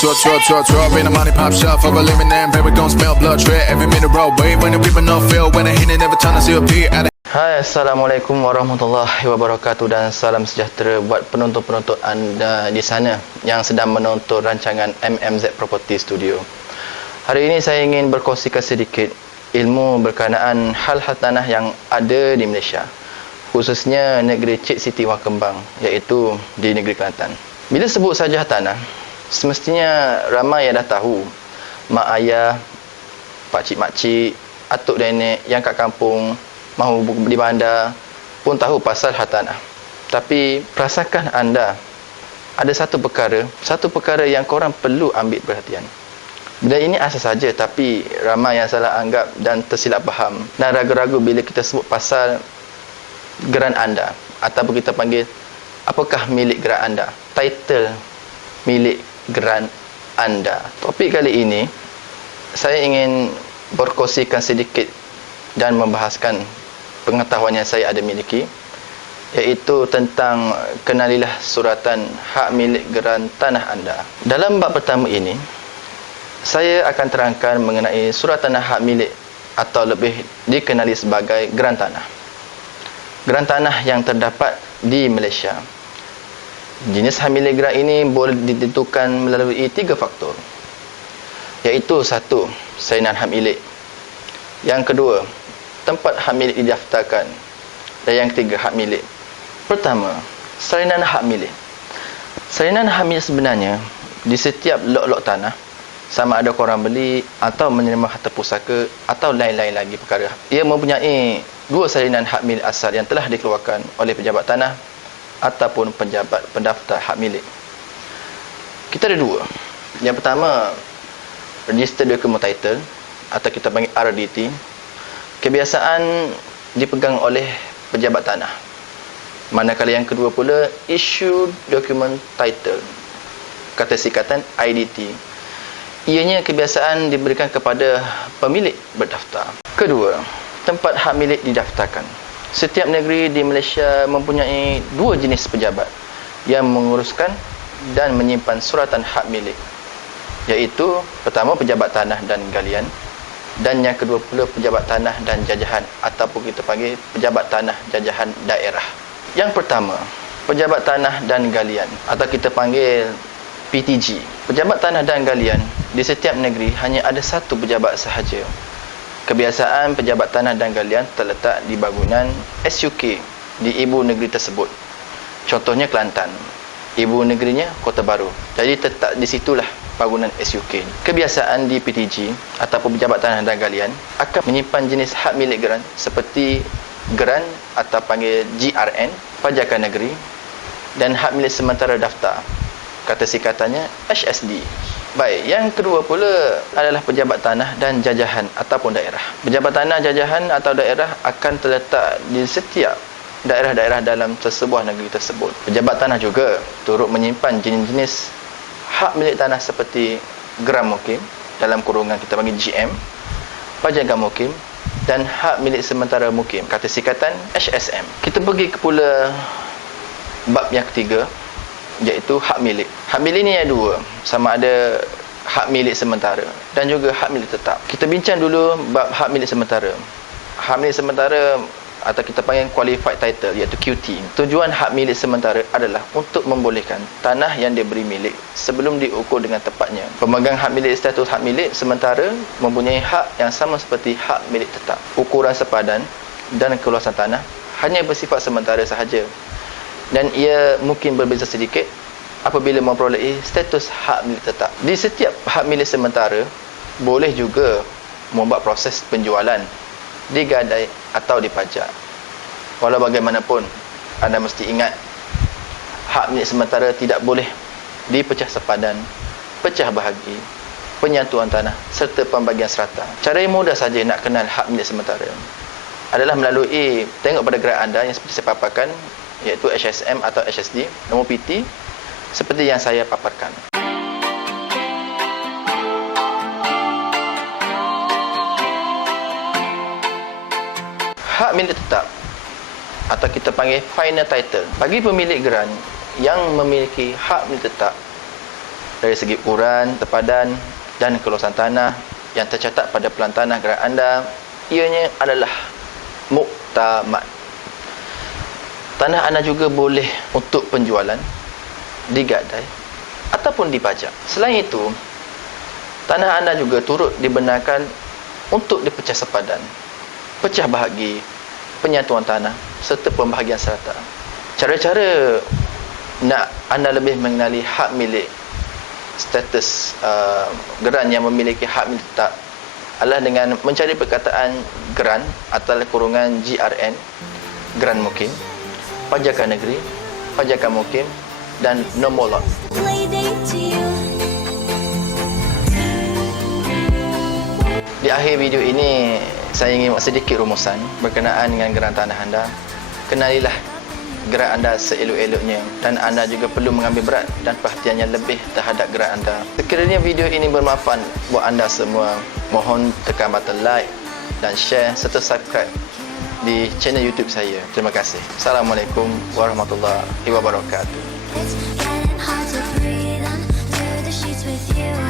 Twirl in the money pop shop for a lemon and baby gon' smell blood tread every minute road wave when the people no feel when they hit it every time I see a beat at Hai, Assalamualaikum warahmatullahi wabarakatuh dan salam sejahtera buat penonton-penonton anda di sana yang sedang menonton rancangan MMZ Property Studio. Hari ini saya ingin berkongsikan sedikit ilmu berkenaan hal-hal tanah yang ada di Malaysia, khususnya negeri Cik Siti Wah Kembang, iaitu di negeri Kelantan. Bila sebut saja tanah, semestinya ramai yang dah tahu, mak ayah, pakcik-makcik, atuk nenek yang kat kampung mahu di bandar pun tahu pasal hartanah. Tapi perasakan anda ada satu perkara yang korang perlu ambil perhatian. Benda ini asal saja, tapi ramai yang salah anggap dan tersilap faham dan ragu-ragu bila kita sebut pasal geran anda, ataupun kita panggil apakah milik geran anda, title milik geran anda. Topik kali ini saya ingin berkongsikan sedikit dan membahaskan pengetahuan yang saya ada miliki, iaitu tentang kenalilah suratan hak milik geran tanah anda. Dalam bab pertama ini, saya akan terangkan mengenai suratan hak milik atau lebih dikenali sebagai geran tanah. Geran tanah yang terdapat di Malaysia. Jenis hak milik geran ini boleh ditentukan melalui 3 faktor, iaitu 1. Salinan hak milik. Yang kedua, tempat hak milik didaftarkan. Dan yang ketiga, hak milik. Pertama, salinan hak milik. Salinan hak milik sebenarnya di setiap lot-lot tanah, sama ada korang beli atau menerima harta pusaka atau lain-lain lagi perkara, ia mempunyai 2 salinan hak milik asal yang telah dikeluarkan oleh pejabat tanah ataupun penjabat pendaftar hak milik. Kita ada 2. Yang pertama, Register Document Title atau kita panggil RDT. Kebiasaan dipegang oleh pejabat tanah. Manakala yang kedua pula, Issue Document Title, kata singkatan IDT. Ianya kebiasaan diberikan kepada pemilik berdaftar. Kedua, tempat hak milik didaftarkan. Setiap negeri di Malaysia mempunyai 2 jenis pejabat yang menguruskan dan menyimpan suratan hak milik, iaitu pertama pejabat tanah dan galian, dan yang kedua pula pejabat tanah dan jajahan ataupun kita panggil pejabat tanah jajahan daerah. Yang pertama, pejabat tanah dan galian atau kita panggil PTG. Pejabat tanah dan galian di setiap negeri hanya ada 1 pejabat sahaja. Kebiasaan pejabat tanah dan galian terletak di bangunan SUK di ibu negeri tersebut. Contohnya Kelantan, ibu negerinya Kota Baru. Jadi terletak di situlah bangunan SUK. Kebiasaan di PTG ataupun pejabat tanah dan galian akan menyimpan jenis hak milik geran seperti geran atau panggil GRN, pajakan negeri, dan hak milik sementara daftar, kata singkatannya HSD. Baik, yang kedua pula adalah pejabat tanah dan jajahan ataupun daerah. Pejabat tanah, jajahan atau daerah akan terletak di setiap daerah-daerah dalam sesebuah negeri tersebut. Pejabat tanah juga turut menyimpan jenis-jenis hak milik tanah seperti geran mukim, dalam kurungan kita panggil GM, pajakan mukim, dan hak milik sementara mukim, kata singkatan HSM. Kita pergi ke pula bab yang ketiga, iaitu hak milik. Hak milik ni ada 2, sama ada hak milik sementara dan juga hak milik tetap. Kita bincang dulu bab hak milik sementara. Hak milik sementara atau kita panggil qualified title, iaitu QT. Tujuan hak milik sementara adalah untuk membolehkan tanah yang diberi milik sebelum diukur dengan tepatnya. Pemegang hak milik status hak milik sementara mempunyai hak yang sama seperti hak milik tetap. Ukuran sepadan dan keluasan tanah hanya bersifat sementara sahaja, dan ia mungkin berbeza sedikit apabila memperolehi status hak milik tetap. Di setiap hak milik sementara boleh juga membuat proses penjualan, digadai atau dipajak. Walau bagaimanapun, anda mesti ingat, hak milik sementara tidak boleh dipecah sepadan, pecah bahagi, penyatuan tanah serta pembagian serata. Cara yang mudah saja nak kenal hak milik sementara adalah melalui tengok pada gerak anda yang seperti saya paparkan, iaitu HSM atau HSD, nombor PT seperti yang saya paparkan. Hak milik tetap atau kita panggil final title bagi pemilik geran yang memiliki hak milik tetap dari segi ukuran, tepadan dan keluasan tanah yang tercatat pada pelan tanah gerak anda, ianya adalah muktamad. Tanah anda juga boleh untuk penjualan, digadai ataupun dipajak. Selain itu, tanah anda juga turut dibenarkan untuk dipecah sepadan, pecah bahagi, penyatuan tanah serta pembahagian serata. Cara-cara nak anda lebih mengenali hak milik status geran yang memiliki hak milik tetap adalah dengan mencari perkataan geran atau kurungan GRN, geran mukim, pajakan negeri, pajakan mukim dan nombor lot. Di akhir video ini saya ingin sedikit rumusan berkenaan dengan geran tanah anda. Kenalilah gerak anda seelok-eloknya dan anda juga perlu mengambil berat dan perhatian yang lebih terhadap gerak anda. Sekiranya video ini bermanfaat buat anda semua, mohon tekan button like dan share serta subscribe di channel YouTube saya. Terima kasih. Assalamualaikum warahmatullahi wabarakatuh. It's getting hard to breathe under the sheets with you.